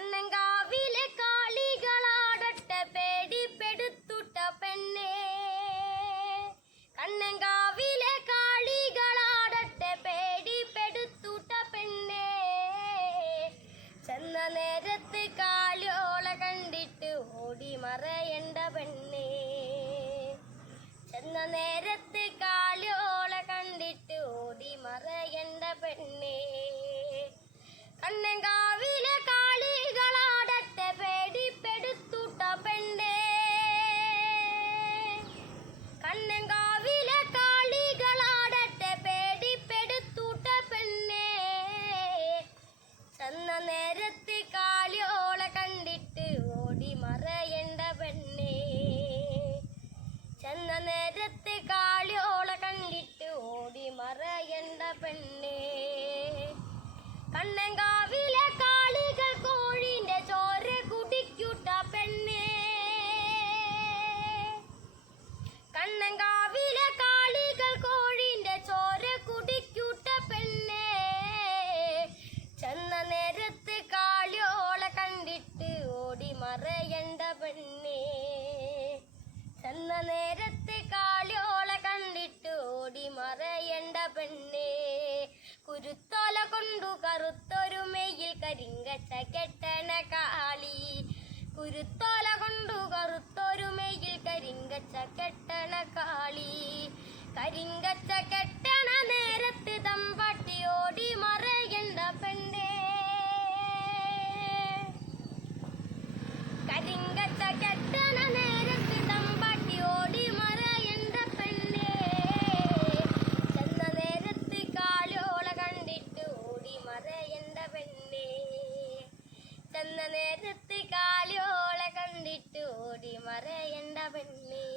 കണ്ണങ്കാവിലെ കാളികളാടട്ടെ പേടിപ്പെടുത്തുട്ട പെണ്ണേ. കണ്ണങ്കാവിലെ കാളികളാടട്ടെ പേടിപ്പെടുത്തുട്ട പെണ്ണേ. ചെന്ന നേരത്ത് കാളിയോള കണ്ടിട്ട് ഓടി മറയണ്ട പെണ്ണേ. ചെന്ന നേരത്ത് കാളിയോള കണ്ടിട്ട് ഓടി മറയണ്ട പെണ്ണേ. കണ്ണങ്കാവിലെ കാളികളാടട്ടെ പേടിപ്പെടുത്തുട്ട പെണ്ണേ. കണ്ണങ്കാവിലെ കാളികളാടട്ടെ പേടിപ്പെടുത്തുട്ട പെണ്ണേ. ചെന്ന നേരത്ത് കാളിയോള കണ്ടിട്ട് ഓടി മറയണ്ട പെണ്ണേ. ചെന്ന നേരത്ത് കാളിയോള കണ്ടിട്ട് ഓടി മറയണ്ട പെണ്ണേ. കണ്ണങ്കാവിലെ കാളികൾ കോഴിന്റെ ചോര കുടിക്കൂട്ട പെണ്ണേ. കണ്ണങ്കാവിലെ കാളികൾ കോഴിന്റെ ചോര കുടിക്കൂട്ട പെണ്ണേ. ചെന്ന നേരത്ത് കാളിയോള കണ്ടിട്ട് ഓടി മറയണ്ട പെണ്ണേ. ചെന്ന നേരത്ത് കാളിയോള കണ്ടിട്ട് ഓടി മറയണ്ട പെണ്ണേ. കുരുത്തോല കൊണ്ടു കറുത്തൊരു മെയ്യിൽ കരിങ്കച്ച കെട്ടണ കാളി. കുരുത്തോല കൊണ്ടു കറുത്തൊരു മെയ്യിൽ കരിങ്കച്ച കെട്ടണ കാളി. കരിങ്കച്ച കെട്ടണ നേരത്ത് തമ്പാട്ടി ഓടി മറയണ്ട പെണ്ണേ. കരിങ്കച്ച കെട്ടണ നേരത്ത് തമ്പാട്ടി ഓടി മറയണ്ട പെണ്ണേ. ചെന്ന നേരത്ത് കാളിയോള കണ്ടിട്ട് ഓടി മറയണ്ട പെണ്ണേ. ചെന്ന നേരത്ത് കാളിയോള കണ്ടിട്ട് ഓടി മറയണ്ട പെണ്ണേ.